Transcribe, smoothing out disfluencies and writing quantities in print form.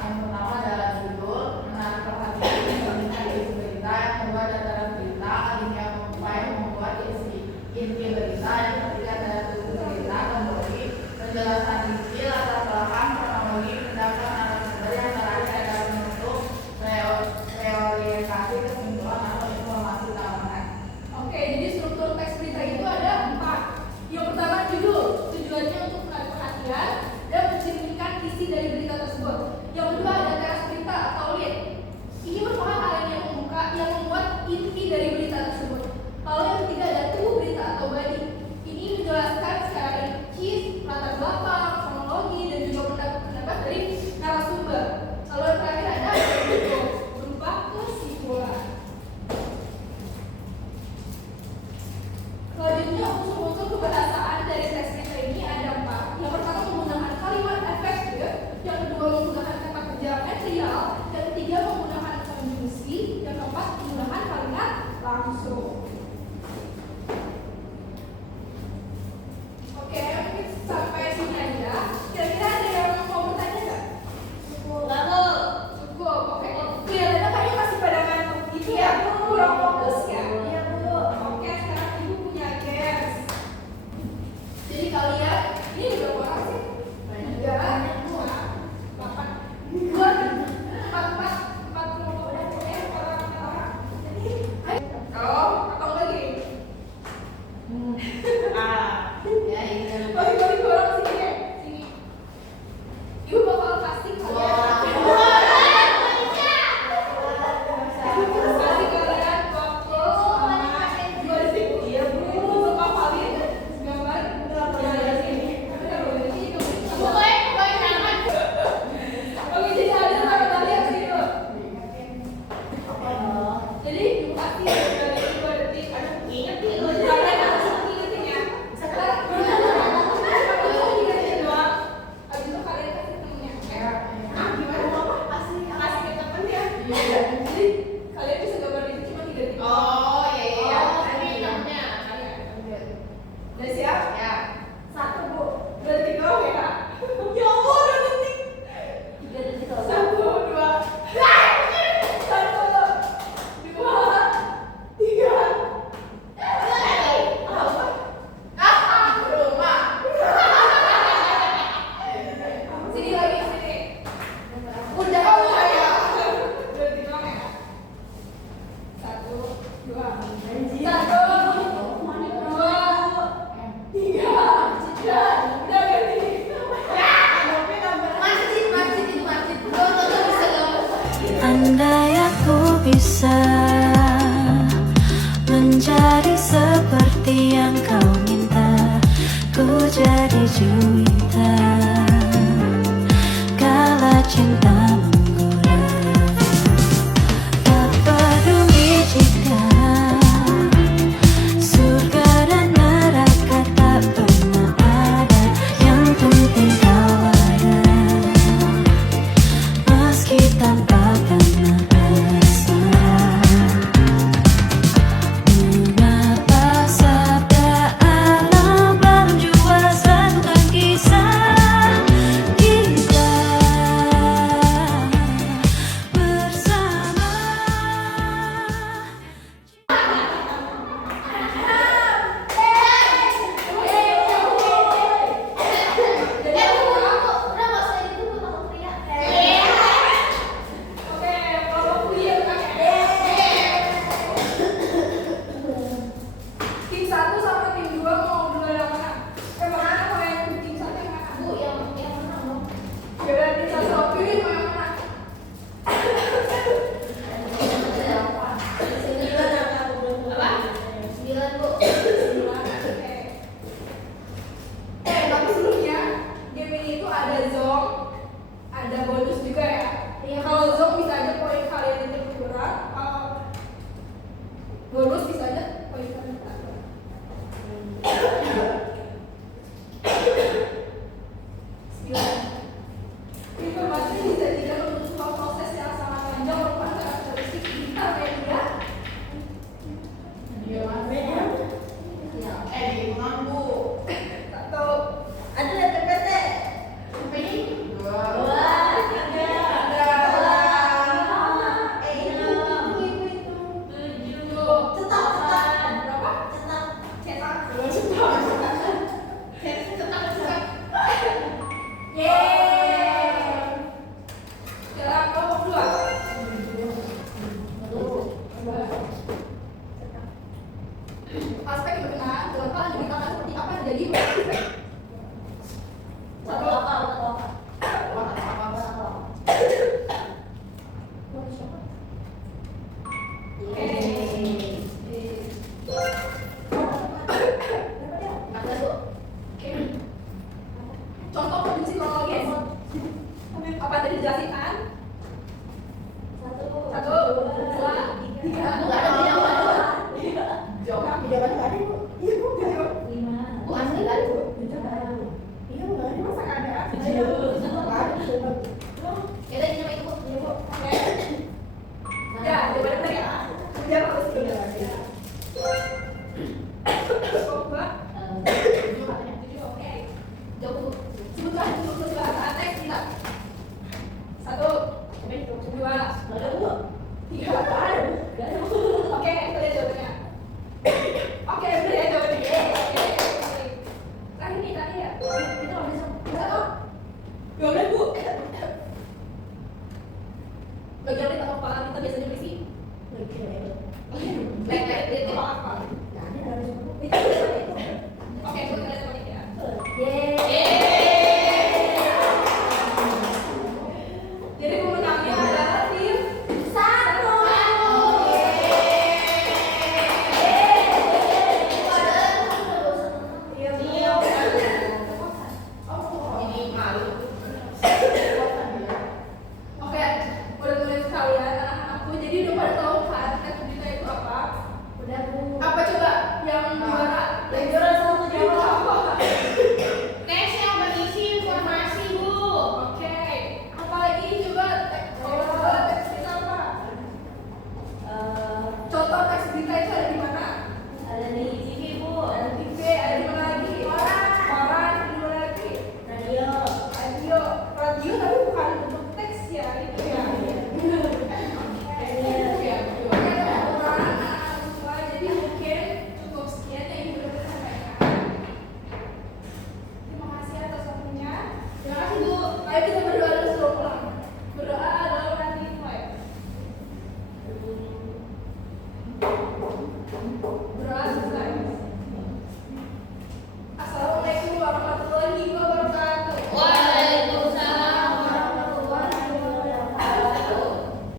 Yang pertama adalah judul, menarik perhatian, memberikan isi berita. Yang kedua adalah berita, alinea upaya membuat inti berita. Yang ketiga adalah tutur berita, kembali penjelasan isi, latar belakang, kronologi, pendapat narasumber. Yang terakhir adalah bentuk reorientasi, kesimpulan atau informasi tambahan. Oke, jadi struktur teks berita itu ada 4. Yang pertama judul, tujuannya untuk menarik perhatian dan mencerminkan isi dari berita tersebut. Yang kedua ada teras berita atau lead. Ini merupakan hal yang membuat inti dari berita tersebut. Lalu yang ketiga ada tubuh berita atau body. Ini menjelaskan secara rinci latar belakang, kronologi dan juga pendapat dari narasumber. Lalu yang terakhir ada bentuk berupa kesimpulan. Selanjutnya unsur-unsur kebahasaan dari teks berita ini ada 4. Yang pertama menggunakan kalimat efektif, yang kedua menggunakan kata kerja material, yang ketiga menggunakan konjungsi, yang keempat menggunakan kalimat langsung. Oke, mungkin sampai sini aja. Kira-kira ada yang mau bertanya nggak? Cukup. Oke. Kelihatannya kayaknya masih pada ngantuk gitu ya, kurang fokus ya. Iya Bu. Oke, sekarang Ibu punya guess. Jadi kalian ini berapa orang sih? 3, 2, 8, 2, 4 kelompok orang. Jadi, ayo, atau lagi? Bagi-bagi orang sini deh, sini. Ibu bakal kasih kalian. Kasih kalian waktu selama 2 detik. Iya Bu. Untuk hafalin gambar dari sini. Oke, jadi ada apa tadi yang sini loh. Jadi Ibu kasih dari 2 detik. Ingat itu. Kalian harus ingetin ya. Sekarang ingetin doang. Habis itu kalian kasih temennya. Gimana Mama? Kasih ke temen ya. Jadi kalian bisa gambar itu cuma 3 detik. Oh iya. Tadi namanya. Udah siap? Ya. 1 Bu. 2 detik doang ya. Ya Allah 2 detik. 3 detik doang. 1, 2. 1, 2, 3. Sini lagi sini. Udah ya. 2 detik doang ya. 1, 2. 1, 2, 3. Udah ganti. Andai aku bisa menjadi seperti yang kau minta, ku jadi juwita kala cinta menggurat. Tak peduli jika surga dan neraka tak pernah ada, yang penting kau ada. Meski tanpa pernah rasa, mengapa sabda alam belum jua satukan kisah. Dua. Ada Bu? Tiga. Ada Bu? Gak ada Bu. Oke, kita lihat jawabannya. Oke, kita lihat jawabannya. Oke. Terakhir nih, terakhir ya. Kita udah sama. Satu. 12 Bu. Bagi yang tahu kepala kita biasanya berisi. Oke. Lek, apa? Nah, ini harus